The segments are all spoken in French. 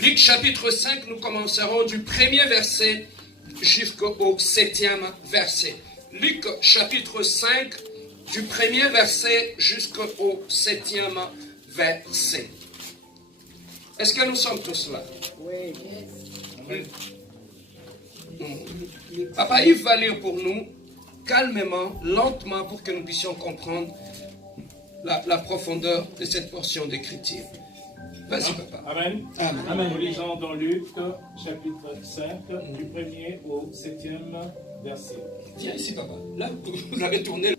Luc chapitre 5, nous commencerons du premier verset jusqu'au 7e verset. Luc chapitre 5, du premier verset jusqu'au 7e verset. Est-ce que nous sommes tous là? Oui. Papa Yves va lire pour nous, calmement, lentement, pour que nous puissions comprendre la profondeur de cette portion d'écriture. Vas-y, papa. Amen. Amen. Amen. Nous lisons dans Luc, chapitre 5, du 1er au 7e verset. Viens ici, papa. Là, vous avez tourné.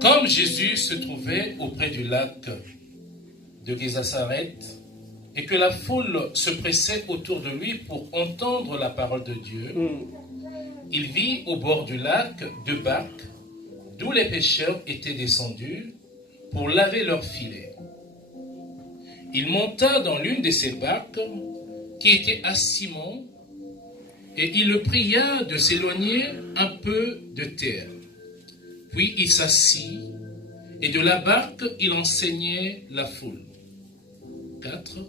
Comme Jésus se trouvait auprès du lac de Génésaret et que la foule se pressait autour de lui pour entendre la parole de Dieu, il vit au bord du lac 2 barques d'où les pêcheurs étaient descendus pour laver leurs filets. Il monta dans l'une de ces barques qui était à Simon et il le pria de s'éloigner un peu de terre. Puis il s'assit et de la barque il enseignait la foule. 4.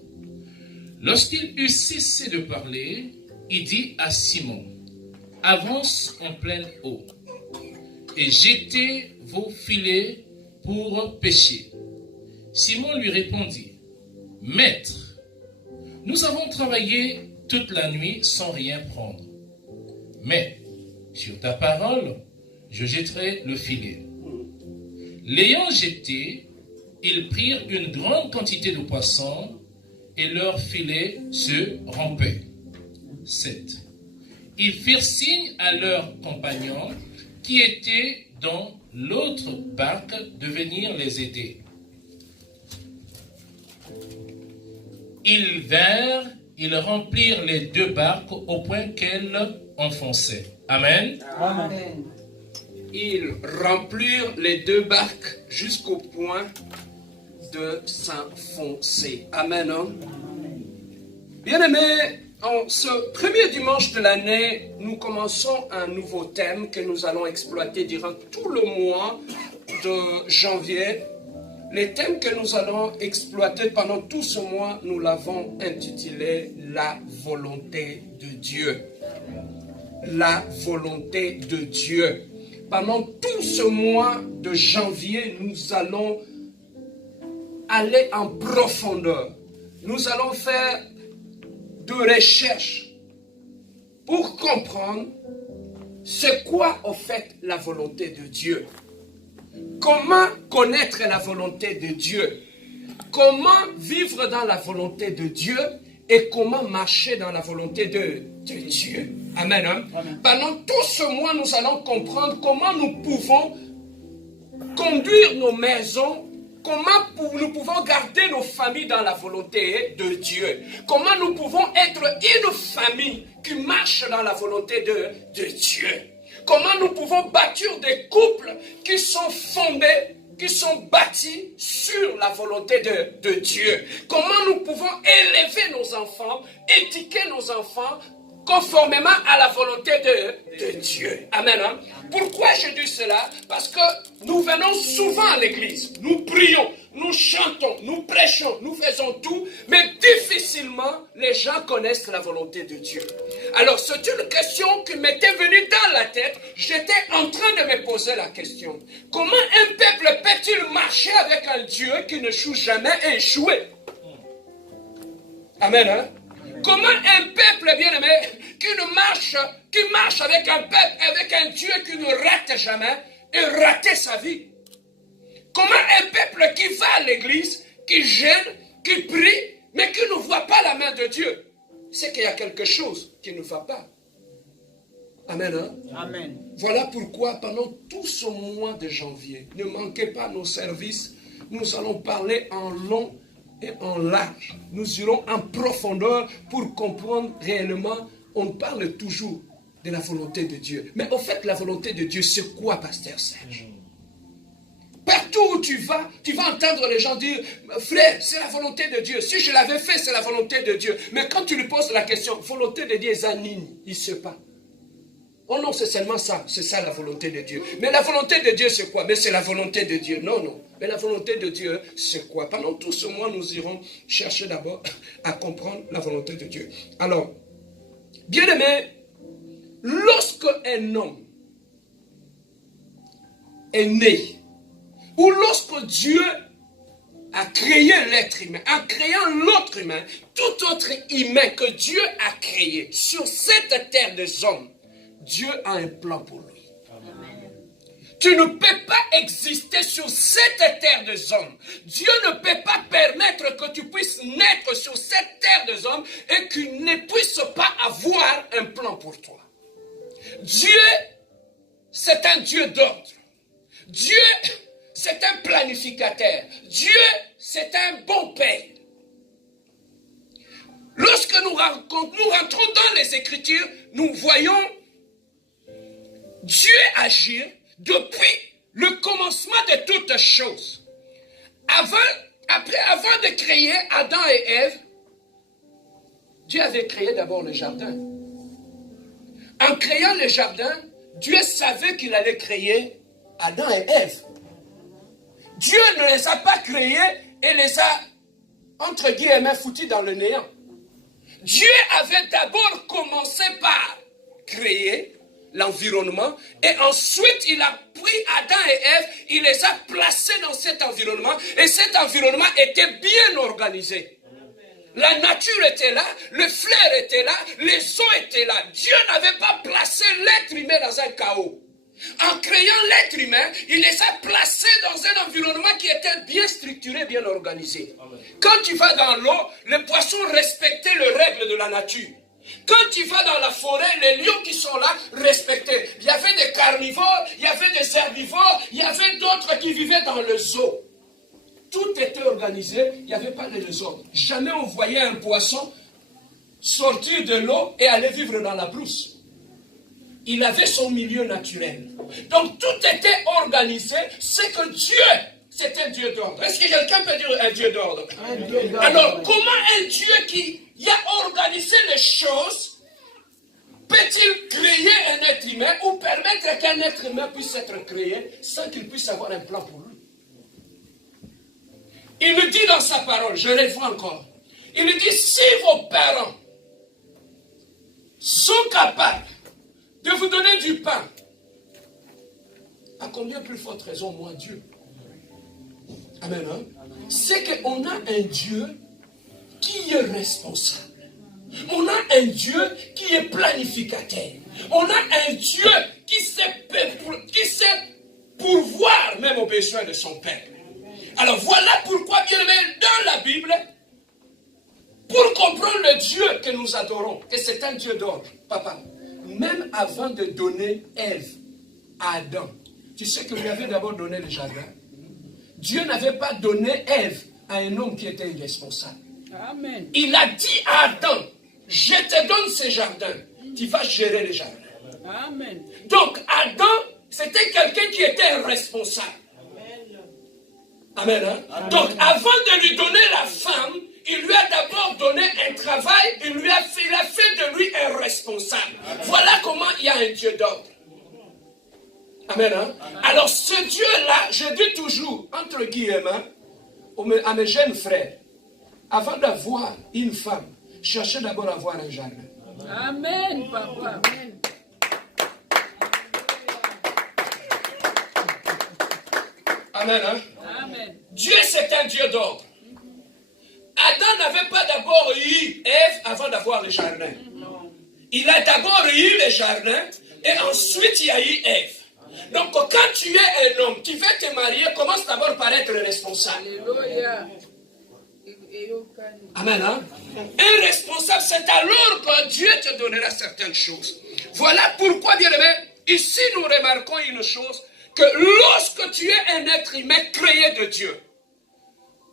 Lorsqu'il eut cessé de parler, il dit à Simon, « Avance en pleine eau et jetez vos filets pour pêcher. » Simon lui répondit, « Maître, nous avons travaillé toute la nuit sans rien prendre. Mais sur ta parole, je jetterai le filet. » L'ayant jeté, ils prirent une grande quantité de poissons et leur filet se rompait. 7. Ils firent signe à leurs compagnons qui étaient dans l'autre barque de venir les aider. Ils vinrent, ils remplirent les 2 barques au point qu'elles enfonçaient. Amen. Amen. Ils remplirent les 2 barques jusqu'au point de s'enfoncer. Amen. Hein? Bien-aimés, en ce premier dimanche de l'année, nous commençons un nouveau thème que nous allons exploiter durant tout le mois de janvier. Les thèmes que nous allons exploiter pendant tout ce mois, nous l'avons intitulé « La volonté de Dieu ». La volonté de Dieu. Pendant tout ce mois de janvier, nous allons aller en profondeur. Nous allons faire de recherches pour comprendre c'est quoi au fait la volonté de Dieu. Comment connaître la volonté de Dieu? Comment vivre dans la volonté de Dieu et comment marcher dans la volonté de Dieu? Amen, hein? Amen. Pendant tout ce mois, nous allons comprendre comment nous pouvons conduire nos maisons, comment nous pouvons garder nos familles dans la volonté de Dieu. Comment nous pouvons être une famille qui marche dans la volonté de Dieu. Comment nous pouvons bâtir des couples qui sont fondés, qui sont bâtis sur la volonté de Dieu. Comment nous pouvons élever nos enfants, éduquer nos enfants conformément à la volonté de Dieu. Amen. Hein? Pourquoi je dis cela? Parce que nous venons souvent à l'église, nous prions, nous chantons, nous prêchons, nous faisons tout, mais difficilement les gens connaissent la volonté de Dieu. Alors c'est une question qui m'était venue dans la tête, j'étais en train de me poser la question. Comment un peuple peut-il marcher avec un Dieu qui ne joue jamais et échouer? Amen. Hein? Comment un peuple bien-aimé qui marche avec un peuple, avec un Dieu qui ne rate jamais et rater sa vie? Comment un peuple qui va à l'église, qui jeûne, qui prie, mais qui ne voit pas la main de Dieu? C'est qu'il y a quelque chose qui ne va pas. Amen. Hein? Amen. Voilà pourquoi pendant tout ce mois de janvier, ne manquez pas nos services. Nous allons parler en long et en large. Nous irons en profondeur pour comprendre réellement. On parle toujours de la volonté de Dieu. Mais au fait, la volonté de Dieu, c'est quoi, Pasteur Serge? Partout où tu vas entendre les gens dire « Frère, c'est la volonté de Dieu. Si je l'avais fait, c'est la volonté de Dieu. » Mais quand tu lui poses la question « Volonté de Dieu, Zanine », il ne sait pas. Oh non, c'est seulement ça. C'est ça la volonté de Dieu. Mais la volonté de Dieu, c'est quoi? Mais c'est la volonté de Dieu. Non, non. Mais la volonté de Dieu, c'est quoi? Pendant tout ce mois, nous irons chercher d'abord à comprendre la volonté de Dieu. Alors, bien-aimé, lorsque un homme est né, ou lorsque Dieu a créé l'être humain, en créant l'autre humain, tout autre humain que Dieu a créé sur cette terre des hommes, Dieu a un plan pour lui. Amen. Tu ne peux pas exister sur cette terre des hommes. Dieu ne peut pas permettre que tu puisses naître sur cette terre des hommes et qu'il ne puisse pas avoir un plan pour toi. Dieu, c'est un Dieu d'ordre. Dieu, c'est un planificateur. Dieu, c'est un bon père. Lorsque nous rentrons dans les Écritures, nous voyons Dieu agir depuis le commencement de toutes choses. Avant de créer Adam et Ève, Dieu avait créé d'abord le jardin. En créant le jardin, Dieu savait qu'il allait créer Adam et Ève. Dieu ne les a pas créés et les a, entre guillemets, foutus dans le néant. Dieu avait d'abord commencé par créer l'environnement et ensuite il a pris Adam et Ève, il les a placés dans cet environnement et cet environnement était bien organisé. La nature était là, le flair était là, les eaux étaient là. Dieu n'avait pas placé l'être humain dans un chaos. En créant l'être humain, il les a placés dans un environnement qui était bien structuré, bien organisé. Amen. Quand tu vas dans l'eau, les poissons respectaient les règles de la nature. Quand tu vas dans la forêt, les lions qui sont là respectaient. Il y avait des carnivores, il y avait des herbivores, il y avait d'autres qui vivaient dans le zoo. Tout était organisé, il n'y avait pas de désordre. Jamais on voyait un poisson sortir de l'eau et aller vivre dans la brousse. Il avait son milieu naturel. Donc tout était organisé, c'est que Dieu, c'est un Dieu d'ordre. Est-ce que quelqu'un peut dire un Dieu d'ordre? Alors comment un Dieu qui a organisé les choses peut-il créer un être humain ou permettre qu'un être humain puisse être créé sans qu'il puisse avoir un plan pour lui? Il nous dit dans sa parole, je le vois encore, il nous dit, si vos parents sont capables de vous donner du pain, à combien plus forte raison, moi, Dieu? Amen. Hein? C'est qu'on a un Dieu qui est responsable. On a un Dieu qui est planificateur. On a un Dieu qui sait pourvoir même aux besoins de son peuple. Alors voilà pourquoi, bien aimé, dans la Bible, pour comprendre le Dieu que nous adorons, que c'est un Dieu d'ordre, papa, même avant de donner Ève à Adam, tu sais que lui avait d'abord donné le jardin. Dieu n'avait pas donné Ève à un homme qui était irresponsable. Amen. Il a dit à Adam, je te donne ce jardin, tu vas gérer le jardin. Amen. Donc Adam, c'était quelqu'un qui était responsable. Amen. Hein? Amen. Donc avant de lui donner la femme, il lui a d'abord donné un travail, il a fait de lui un responsable. Amen. Voilà comment il y a un Dieu d'ordre. Amen. Hein? Amen. Alors ce Dieu-là, je dis toujours, entre guillemets, à mes jeunes frères, avant d'avoir une femme, cherchez d'abord à avoir un jardin. Amen, papa. Amen. Amen. Hein? Amen. Dieu, c'est un Dieu d'ordre. Adam n'avait pas d'abord eu Ève avant d'avoir le jardin. Non. Il a d'abord eu le jardin et ensuite il y a eu Ève. Donc quand tu es un homme qui veut te marier, commence d'abord par être responsable. Alléluia. Amen. Hein? Un responsable, c'est alors que Dieu te donnera certaines choses. Voilà pourquoi, bien aimé, ici nous remarquons une chose, que lorsque tu es un être humain créé de Dieu,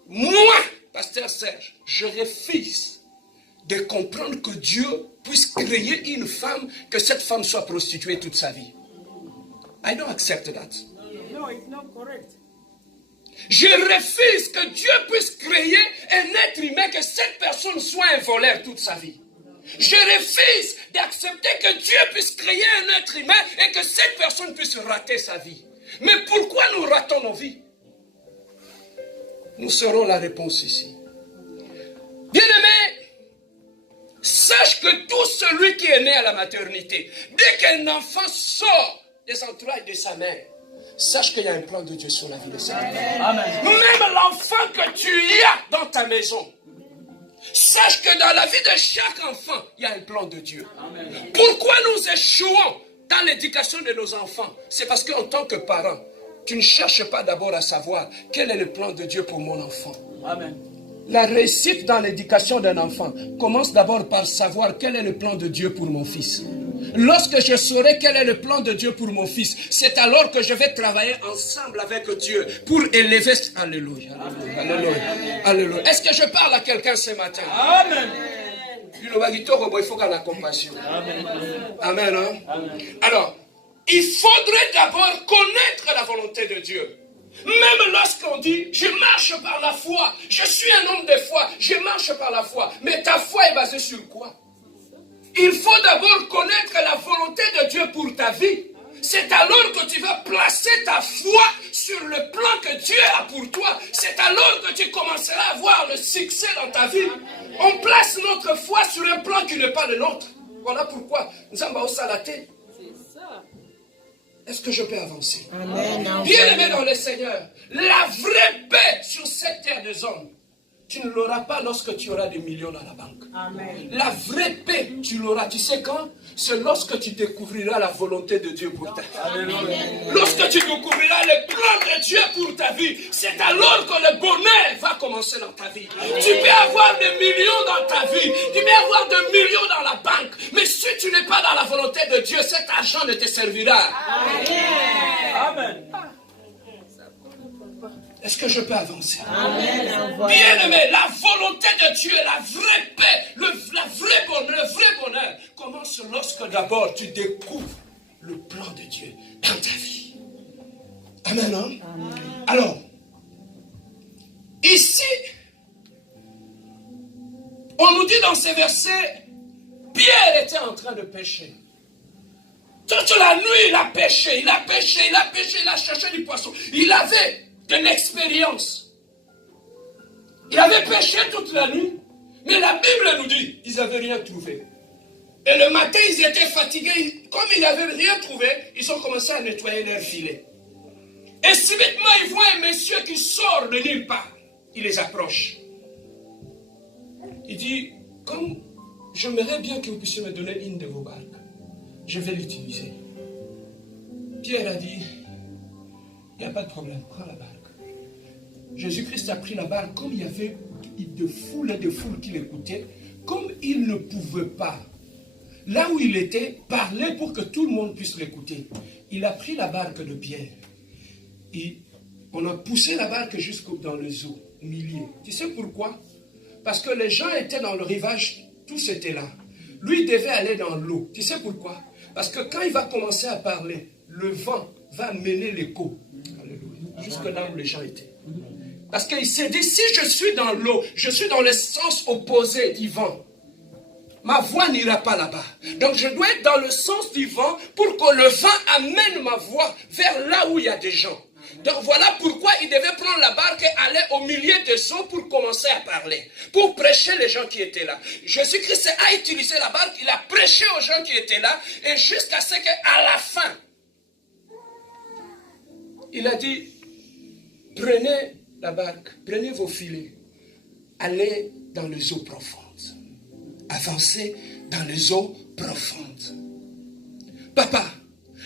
moi, pasteur Serge, je refuse de comprendre que Dieu puisse créer une femme, que cette femme soit prostituée toute sa vie. I don't accept that. No, it's not correct. Je refuse que Dieu puisse créer un être humain, que cette personne soit un voleur toute sa vie. Je refuse d'accepter que Dieu puisse créer un être humain et que cette personne puisse rater sa vie. Mais pourquoi nous ratons nos vies? Nous saurons la réponse ici. Bien-aimé, sache que tout celui qui est né à la maternité, dès qu'un enfant sort des entrailles de sa mère, sache qu'il y a un plan de Dieu sur la vie de cette enfant. Même l'enfant que tu as dans ta maison, sache que dans la vie de chaque enfant, il y a un plan de Dieu. Amen. Pourquoi nous échouons dans l'éducation de nos enfants? C'est parce qu'en tant que parent, tu ne cherches pas d'abord à savoir quel est le plan de Dieu pour mon enfant. Amen. La réussite dans l'éducation d'un enfant commence d'abord par savoir quel est le plan de Dieu pour mon fils. Lorsque je saurai quel est le plan de Dieu pour mon fils, c'est alors que je vais travailler ensemble avec Dieu pour élever... Alléluia, alléluia, alléluia, alléluia. Est-ce que je parle à quelqu'un ce matin? Amen. Il faut qu'on ait la compassion. Amen. Amen, hein? Amen. Alors, il faudrait d'abord connaître la volonté de Dieu. Même lorsqu'on dit, je marche par la foi, je suis un homme de foi, je marche par la foi. Mais ta foi est basée sur quoi? Il faut d'abord connaître la volonté de Dieu pour ta vie. C'est alors que tu vas placer ta foi sur le plan que Dieu a pour toi. C'est alors que tu commenceras à voir le succès dans ta vie. On place notre foi sur un plan qui n'est pas le nôtre. Voilà pourquoi nous sommes au salaté. Est-ce que je peux avancer? Amen. Bien-aimé dans le Seigneur, la vraie paix sur cette terre des hommes, tu ne l'auras pas lorsque tu auras des millions dans la banque. Amen. La vraie paix, tu l'auras. Tu sais quand? C'est lorsque tu découvriras la volonté de Dieu pour ta vie. Amen. Lorsque tu découvriras le plan de Dieu pour ta vie, c'est alors que le bonheur va commencer dans ta vie. Amen. Tu peux avoir des millions dans ta vie, tu peux avoir des millions dans la banque, mais si tu n'es pas dans la volonté de Dieu, cet argent ne te servira. Amen. Amen. Est-ce que je peux avancer? Amen. Bien-aimé, la volonté de Dieu, la vraie paix, le vrai bonheur commence lorsque d'abord tu découvres le plan de Dieu dans ta vie. Amen, hein? Amen. Alors, ici, on nous dit dans ces versets, Pierre était en train de pécher. Toute la nuit, il a péché, il a cherché du poisson. Il avait de l'expérience. Il avait péché toute la nuit, mais la Bible nous dit qu'ils n'avaient rien trouvé. Et le matin, ils étaient fatigués. Comme ils n'avaient rien trouvé, ils ont commencé à nettoyer leur filet. Et subitement, ils voient un monsieur qui sort de nulle part. Il les approche. Il dit, comme j'aimerais bien que vous puissiez me donner une de vos barques, je vais l'utiliser. Pierre a dit, il n'y a pas de problème, prends la barque. Jésus-Christ a pris la barque, comme il y avait de foules qui l'écoutaient, comme il ne pouvait pas, là où il était, parler pour que tout le monde puisse l'écouter. Il a pris la barque de Pierre. Et on a poussé la barque jusqu'au dans les eaux, au milieu. Tu sais pourquoi? Parce que les gens étaient dans le rivage, tous étaient là. Lui, il devait aller dans l'eau. Tu sais pourquoi? Parce que quand il va commencer à parler, le vent va mener l'écho jusque là où les gens étaient. Parce qu'il s'est dit, si je suis dans l'eau, je suis dans le sens opposé du vent. Ma voix n'ira pas là-bas. Donc je dois être dans le sens du vent pour que le vent amène ma voix vers là où il y a des gens. Donc voilà pourquoi il devait prendre la barque et aller au milieu des eaux pour commencer à parler, pour prêcher les gens qui étaient là. Jésus-Christ a utilisé la barque, il a prêché aux gens qui étaient là, et jusqu'à ce qu'à la fin, il a dit, prenez la barque, prenez vos filets, allez dans les eaux profondes. Avancez dans les eaux profondes. Papa,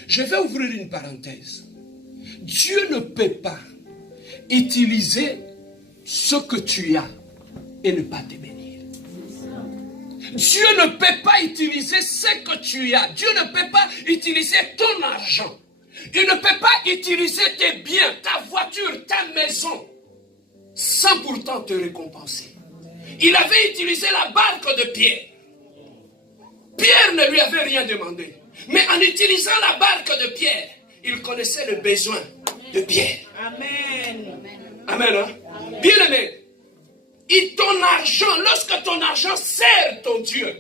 je vais ouvrir une parenthèse. Dieu ne peut pas utiliser ce que tu as et ne pas te bénir. Dieu ne peut pas utiliser ce que tu as. Dieu ne peut pas utiliser ton argent. Il ne peut pas utiliser tes biens, ta voiture, ta maison, sans pourtant te récompenser. Il avait utilisé la barque de Pierre. Pierre ne lui avait rien demandé. Mais en utilisant la barque de Pierre, il connaissait le besoin de Pierre. Amen. Amen. Hein? Bien aimé. Et ton argent, lorsque ton argent sert ton Dieu,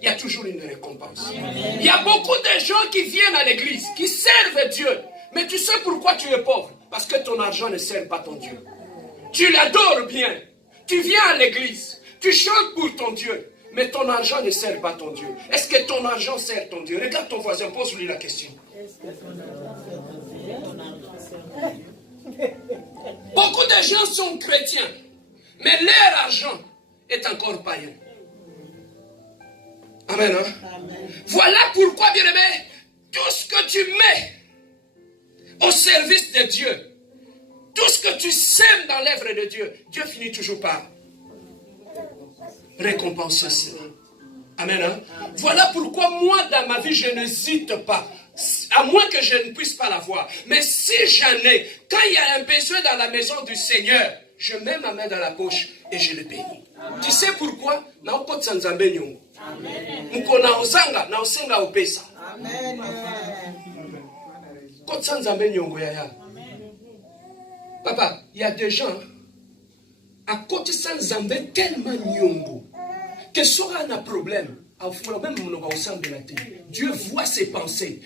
il y a toujours une récompense. Il y a beaucoup de gens qui viennent à l'église, qui servent Dieu. Mais tu sais pourquoi tu es pauvre? Parce que ton argent ne sert pas ton Dieu. Tu l'adores bien. Tu viens à l'église. Tu chantes pour ton Dieu. Mais ton argent ne sert pas ton Dieu. Est-ce que ton argent sert ton Dieu? Regarde ton voisin, pose-lui la question. Beaucoup de gens sont chrétiens, mais leur argent est encore païen. Amen. Hein? Amen. Voilà pourquoi, bien-aimé, tout ce que tu mets au service de Dieu, tout ce que tu sèmes dans l'œuvre de Dieu, Dieu finit toujours par récompenser cela. Amen. Hein? Voilà pourquoi moi, dans ma vie, je n'hésite pas. À moins que je ne puisse pas l'avoir. Mais si j'en ai, quand il y a un besoin dans la maison du Seigneur, je mets ma main dans la poche et je le bénis. Amen. Tu sais pourquoi? Papa, il y a des gens à côté de Nzambe tellement nyongo que sera un problème. Dieu voit ses pensées.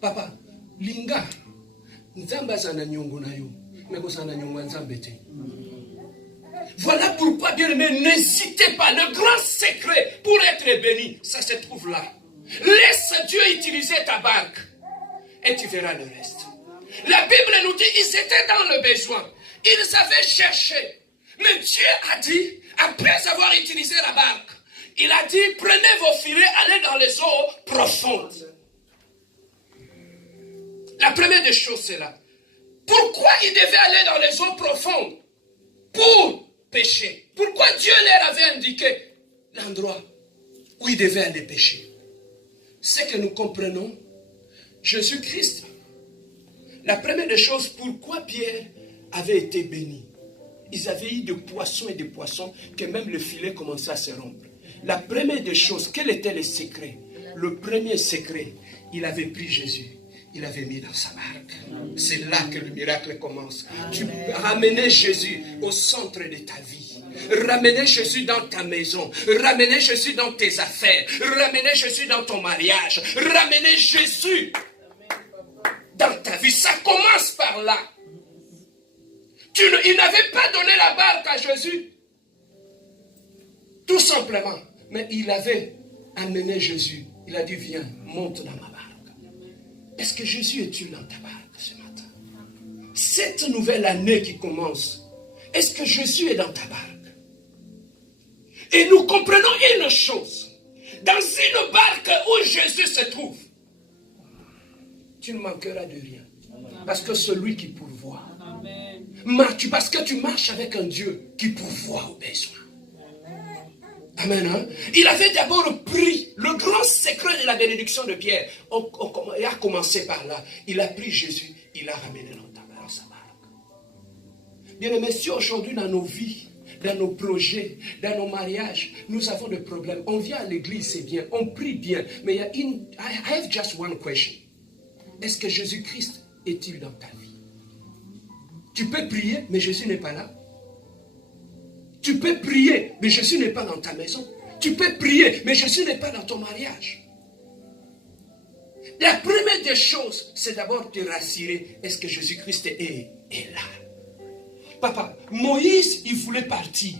Papa, linga, voilà pourquoi, bien aimé, n'hésitez pas. Le grand secret pour être béni, ça se trouve là. Laisse Dieu utiliser ta barque et tu verras le reste. La Bible nous dit, ils étaient dans le besoin. Ils avaient cherché. Mais Dieu a dit, après avoir utilisé la barque, il a dit, prenez vos filets, allez dans les eaux profondes. La première des choses, c'est là. Pourquoi ils devaient aller dans les eaux profondes? Pour pêcher. Pourquoi Dieu leur avait indiqué l'endroit où ils devaient aller pêcher? C'est que nous comprenons, Jésus-Christ, la première des choses, pourquoi Pierre avait été béni? Ils avaient eu des poissons et des poissons que même le filet commençait à se rompre. La première des choses, quel était le secret? Le premier secret, il avait pris Jésus, il avait mis dans sa barque. C'est là que le miracle commence. Tu ramenais Jésus au centre de ta vie. Ramenez Jésus dans ta maison. Ramenez Jésus dans tes affaires. Ramenez Jésus dans ton mariage. Ramenez Jésus dans ta vie. Ça commence par là. Il n'avait pas donné la barque à Jésus. Tout simplement. Mais il avait amené Jésus. Il a dit, viens, monte dans ma barque. Est-ce que Jésus est-il dans ta barque ce matin? Cette nouvelle année qui commence, est-ce que Jésus est dans ta barque? Et nous comprenons une chose. Dans une barque où Jésus se trouve, tu ne manqueras de rien. Parce que celui qui pourvoit. Parce que tu marches avec un Dieu qui pourvoit aux besoins. Amen. Hein? Il avait d'abord pris le grand secret de la bénédiction de Pierre. Il a commencé par là. Il a pris Jésus, il l'a ramené dans sa barque. Bien aimé, si aujourd'hui dans nos vies, dans nos projets, dans nos mariages, nous avons des problèmes. On vient à l'église, c'est bien, on prie bien. Mais I have just one question. Est-ce que Jésus-Christ est-il dans ta vie? Tu peux prier, mais Jésus n'est pas là. Tu peux prier, mais Jésus n'est pas dans ta maison. Tu peux prier, mais Jésus n'est pas dans ton mariage. La première des choses, c'est d'abord te rassurer. Est-ce que Jésus-Christ est là? Papa, Moïse, il voulait partir.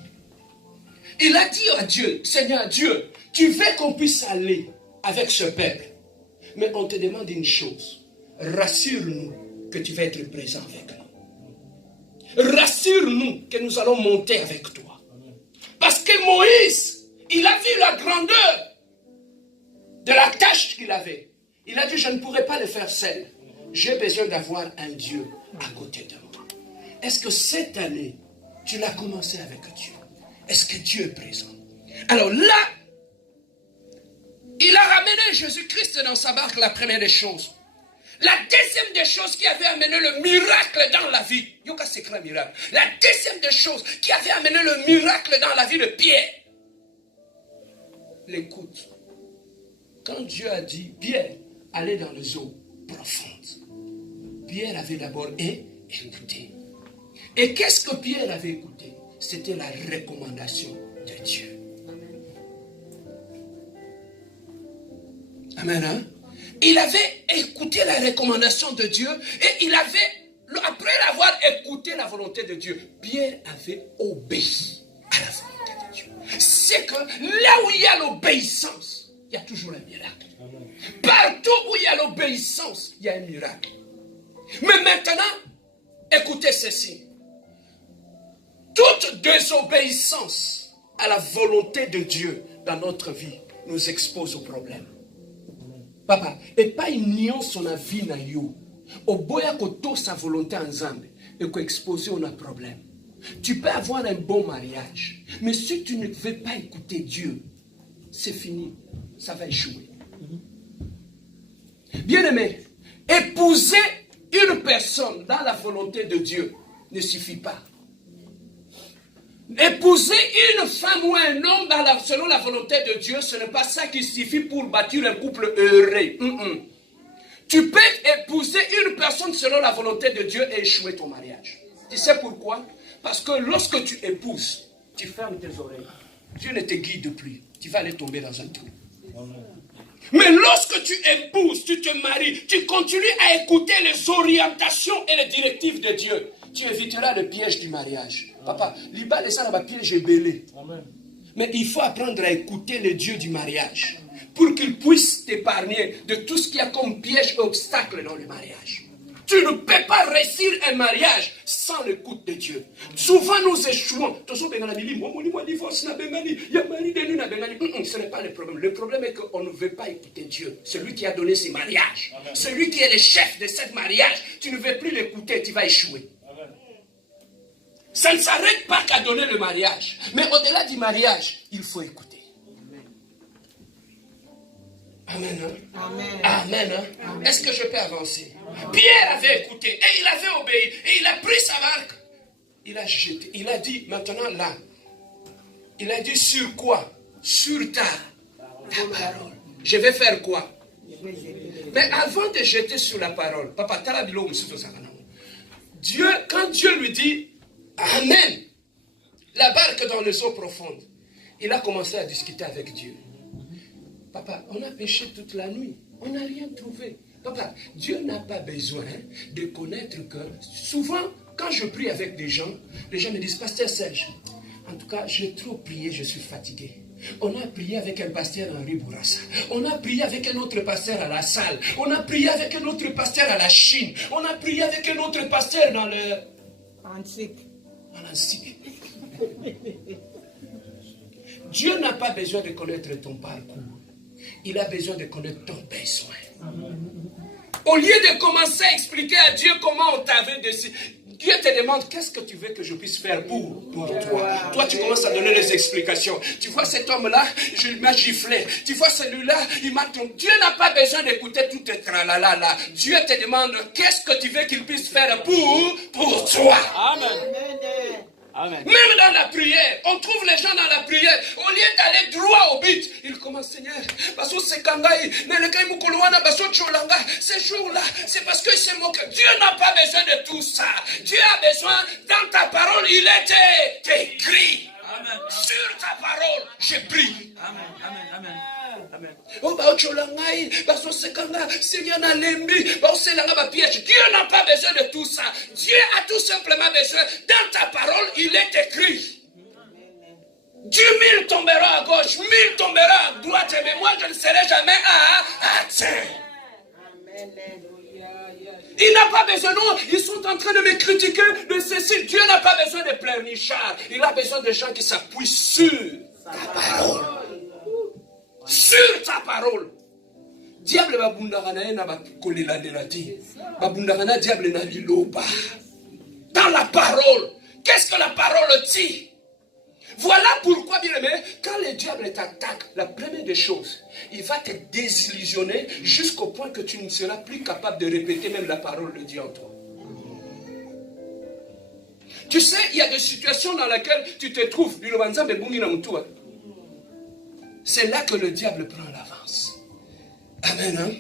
Il a dit à Dieu, Seigneur Dieu, tu veux qu'on puisse aller avec ce peuple. Mais on te demande une chose. Rassure-nous que tu vas être présent avec nous. Rassure-nous que nous allons monter avec toi. Parce que Moïse, il a vu la grandeur de la tâche qu'il avait. Il a dit, je ne pourrai pas le faire seul. J'ai besoin d'avoir un Dieu à côté de moi. Est-ce que cette année, tu l'as commencé avec Dieu? Est-ce que Dieu est présent? Alors là, il a ramené Jésus-Christ dans sa barque, la première des choses. La deuxième des choses qui avait amené le miracle dans la vie, la deuxième des choses qui avait amené le miracle dans la vie de Pierre, l'écoute. Quand Dieu a dit, Pierre, allez dans les eaux profondes, Pierre avait d'abord écouté. Et qu'est-ce que Pierre avait écouté? C'était la recommandation de de Dieu. Amen. Hein? Il avait écouté la recommandation de Dieu et il avait, après avoir écouté la volonté de Dieu, Pierre avait obéi à la volonté de Dieu. C'est que là où il y a l'obéissance, il y a toujours un miracle. Partout où il y a l'obéissance, il y a un miracle. Mais maintenant, écoutez ceci. Toute désobéissance à la volonté de Dieu dans notre vie nous expose au problème. Papa, et pas une nuance na vie na yo. Au boya koto sa volonté ensemble et qu'on expose on a problème. Tu peux avoir un bon mariage, mais si tu ne veux pas écouter Dieu, c'est fini, ça va échouer. Bien-aimé, épouser une personne dans la volonté de Dieu ne suffit pas. Épouser une femme ou un homme selon la volonté de Dieu, ce n'est pas ça qui suffit pour bâtir un couple heureux. Tu peux épouser une personne selon la volonté de Dieu et échouer ton mariage. Tu sais pourquoi? Parce que lorsque tu épouses, tu fermes tes oreilles. Dieu ne te guide plus. Tu vas aller tomber dans un trou. Mais lorsque tu épouses, tu te maries, tu continues à écouter les orientations et les directives de Dieu. Tu éviteras le piège du mariage. Papa, l'Iba laisse un piège belé. Mais il faut apprendre à écouter le Dieu du mariage pour qu'il puisse t'épargner de tout ce qu'il y a comme piège et obstacle dans le mariage. Tu ne peux pas réussir un mariage sans l'écoute de Dieu. Souvent nous échouons. Ce n'est pas le problème. Le problème est qu'on ne veut pas écouter Dieu. Celui qui a donné ce mariage. Celui qui est le chef de ce mariage. Tu ne veux plus l'écouter, tu vas échouer. Ça ne s'arrête pas qu'à donner le mariage. Mais au-delà du mariage, il faut écouter. Amen. Hein? Amen. Amen. Hein? Amen. Est-ce que je peux avancer? Pierre avait écouté et il avait obéi. Et il a pris sa barque. Il a jeté. Il a dit, maintenant là. Il a dit sur quoi? Sur ta parole. Je vais faire quoi? Mais avant de jeter sur la parole, Papa, Dieu, quand Dieu lui dit Amen, la barque dans les eaux profondes, il a commencé à discuter avec Dieu. Papa, on a péché toute la nuit. On n'a rien trouvé. Papa, Dieu n'a pas besoin de connaître que... Souvent, quand je prie avec des gens me disent, Pasteur Serge, en tout cas, j'ai trop prié, je suis fatigué. On a prié avec un pasteur Henri Bourassa. On a prié avec un autre pasteur à la salle. On a prié avec un autre pasteur à la Chine. On a prié avec un autre pasteur dans le... Antique. Dieu n'a pas besoin de connaître ton parcours. Il a besoin de connaître ton besoin. Au lieu de commencer à expliquer à Dieu comment on t'avait décidé, Dieu te demande qu'est-ce que tu veux que je puisse faire pour toi. Toi, tu commences à donner les explications. Tu vois cet homme-là, il m'a giflé. Tu vois celui-là, il m'a trompé. Dieu n'a pas besoin d'écouter tout tes tralala là. Dieu te demande qu'est-ce que tu veux qu'il puisse faire pour toi. Amen. Amen. Même dans la prière, on trouve les gens dans la prière, au lieu d'aller droit au but, ils commencent, Seigneur, ces jours-là, c'est parce que c'est mon cœur. Dieu n'a pas besoin de tout ça. Dieu a besoin, dans ta parole, il était écrit. Amen. Sur ta parole, je prie. Amen. Amen. Amen. Amen. Dieu n'a pas besoin de tout ça. Dieu a tout simplement besoin. Dans ta parole, il est écrit. 10 000 tomberont à gauche, 1000 tomberont à droite, mais moi je ne serai jamais à terre. Il n'a pas besoin, non, ils sont en train de me critiquer, de ceci. Dieu n'a pas besoin de pleurnichards. Il a besoin de gens qui s'appuient sur ta parole. Sur ta parole. Diable va bundagana na ba kolela de la ti. Ba bundagana diable na liloba. Dans la parole. Qu'est-ce que la parole dit? Voilà pourquoi, bien aimé, quand le diable t'attaque, la première des choses, il va te désillusionner jusqu'au point que tu ne seras plus capable de répéter même la parole de Dieu en toi. Tu sais, il y a des situations dans lesquelles tu te trouves. C'est là que le diable prend l'avance. Amen. Hein?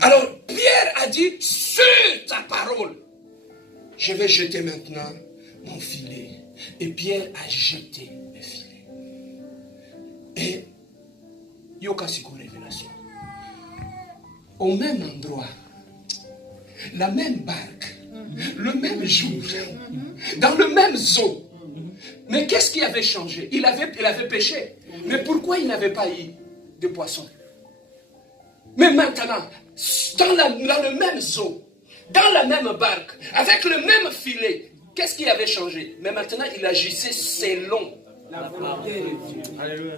Alors, Pierre a dit, sur ta parole, je vais jeter maintenant mon filet. Et Pierre a jeté le filet. Et Yokasiko révélation. Au même endroit, la même barque, le même jour, dans le même zoo. Mais qu'est-ce qui avait changé? Il avait pêché. Mais pourquoi il n'avait pas eu de poissons? Mais maintenant, dans le même zoo, dans la même barque, avec le même filet, qu'est-ce qui avait changé? Mais maintenant, il agissait selon la volonté de Dieu. Alléluia.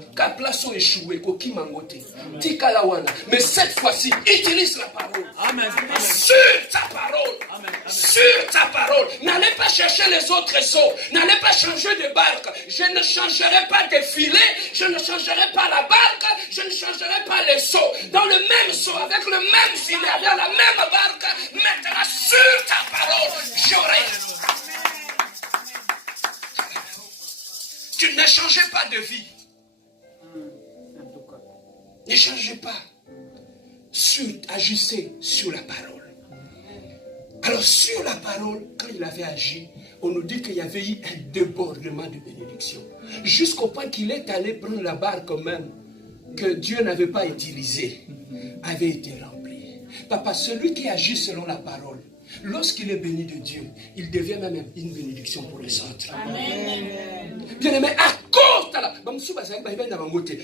Mais cette fois-ci, utilise la parole. Amen. Sur ta parole. Amen. Sur ta parole. N'allez pas chercher les autres eaux. N'allez pas changer de barque. Je ne changerai pas de filet. Je ne changerai pas la barque. Je ne changerai pas les eaux. Dans le même seau, avec le même filet, avec la même barque. Maintenant, sur ta parole, j'aurai. Tu ne changez pas de vie. Ne changez pas. Agissez sur la parole. Alors sur la parole, quand il avait agi, on nous dit qu'il y avait eu un débordement de bénédiction. Jusqu'au point qu'il est allé prendre la barque même que Dieu n'avait pas utilisée, avait été remplie. Papa, celui qui agit selon la parole, lorsqu'il est béni de Dieu, il devient même une bénédiction pour les autres. Amen. Bien aimé, à cause de la...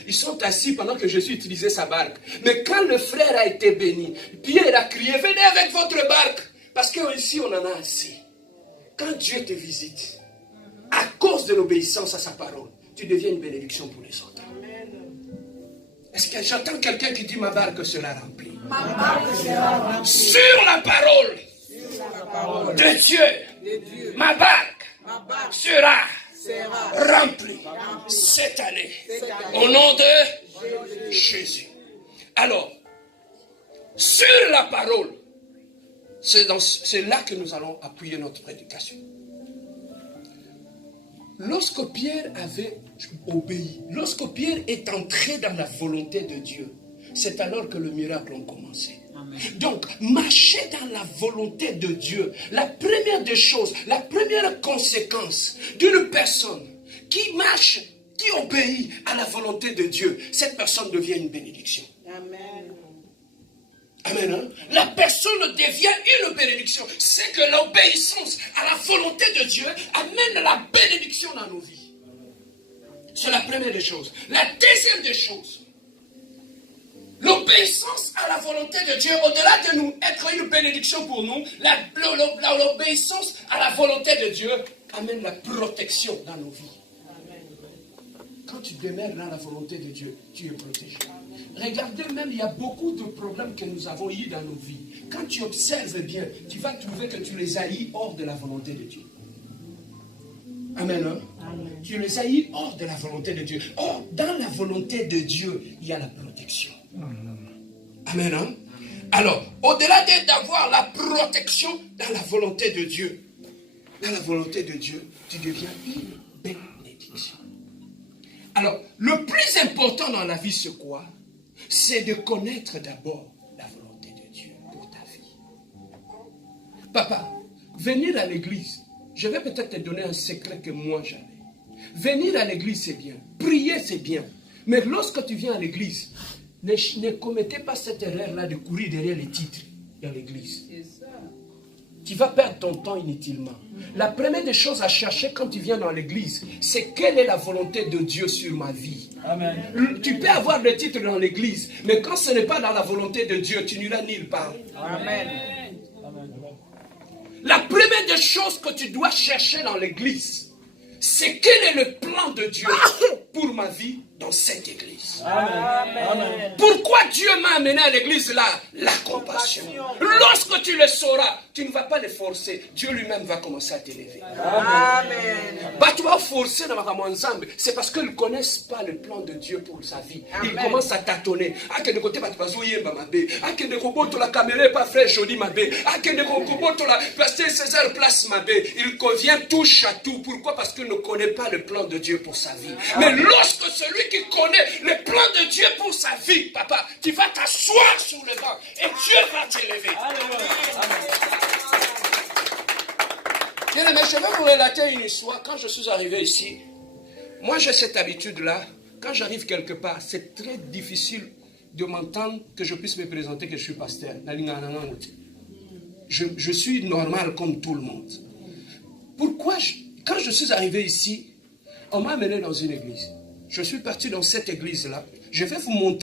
Ils sont assis pendant que Jésus utilisait sa barque. Mais quand le frère a été béni, Pierre a crié, venez avec votre barque. Parce qu'ici, on en a assez. Quand Dieu te visite, à cause de l'obéissance à sa parole, tu deviens une bénédiction pour les autres. Est-ce que j'entends quelqu'un qui dit ma barque sera remplie? Ma barque sera remplie. Sur la parole de Dieu, ma barque sera remplie cette année. Au nom de Jésus. Alors, sur la parole, c'est là que nous allons appuyer notre prédication. Lorsque Pierre avait obéi, lorsque Pierre est entré dans la volonté de Dieu, c'est alors que le miracle a commencé. Amen. Donc, marcher dans la volonté de Dieu, la première des choses, la première conséquence d'une personne qui marche, qui obéit à la volonté de Dieu, cette personne devient une bénédiction. Amen. Amen. Hein? La personne devient une bénédiction. C'est que l'obéissance à la volonté de Dieu amène la bénédiction dans nos vies. C'est la première des choses. La deuxième des choses, l'obéissance à la volonté de Dieu, au-delà de nous être une bénédiction pour nous, l'obéissance à la volonté de Dieu amène la protection dans nos vies. Quand tu demeures dans la volonté de Dieu, tu es protégé. Regardez même, il y a beaucoup de problèmes que nous avons eus dans nos vies. Quand tu observes bien, tu vas trouver que tu les as eus hors de la volonté de Dieu. Amen. Hein? Amen. Tu les as eus hors de la volonté de Dieu. Or, dans la volonté de Dieu, il y a la protection. Amen. Hein? Alors, au-delà d'avoir la protection dans la volonté de Dieu, dans la volonté de Dieu, tu deviens une bénédiction. Alors, le plus important dans la vie, c'est quoi? C'est de connaître d'abord la volonté de Dieu pour ta vie. Papa, venir à l'église, je vais peut-être te donner un secret que moi j'avais. Venir à l'église, c'est bien. Prier, c'est bien. Mais lorsque tu viens à l'église, ne commettez pas cette erreur-là de courir derrière les titres dans l'église. Tu vas perdre ton temps inutilement. La première des choses à chercher quand tu viens dans l'église, c'est quelle est la volonté de Dieu sur ma vie. Amen. Tu peux avoir le titre dans l'église, mais quand ce n'est pas dans la volonté de Dieu, tu n'iras nulle part. Amen. La première des choses que tu dois chercher dans l'église, c'est quel est le plan de Dieu pour ma vie dans cette église. Amen. Pourquoi Dieu m'a amené à l'église là? La compassion. Lorsque tu le sauras, tu ne vas pas le forcer. Dieu lui-même va commencer à t'élever. Amen. Bah, tu vas forcer dans ma ensemble. C'est parce qu'ils ne connaissent pas le plan de Dieu pour sa vie. Ils commencent à tâtonner. Ah, que de côté, bah, tu vas jouer ma bé. Ah, que de côté, la caméra pas frère joli ma bé. Ah, que de côté, la pasteur César place ma bé. Il convient touche à tout. Pourquoi? Parce qu'il ne connaît pas le plan de Dieu pour sa vie. Mais lorsque celui qui connaît le plan de Dieu pour sa vie, papa, tu vas t'asseoir sur le banc et Dieu va t'élever. Bien aimé, je vais vous relater une histoire. Quand je suis arrivé ici, moi j'ai cette habitude-là quand j'arrive quelque part, c'est très difficile de m'entendre que je puisse me présenter que je suis pasteur. Je suis normal comme tout le monde. Pourquoi, quand je suis arrivé ici, on m'a amené dans une église. Je suis parti dans cette église-là. Je vais vous montrer.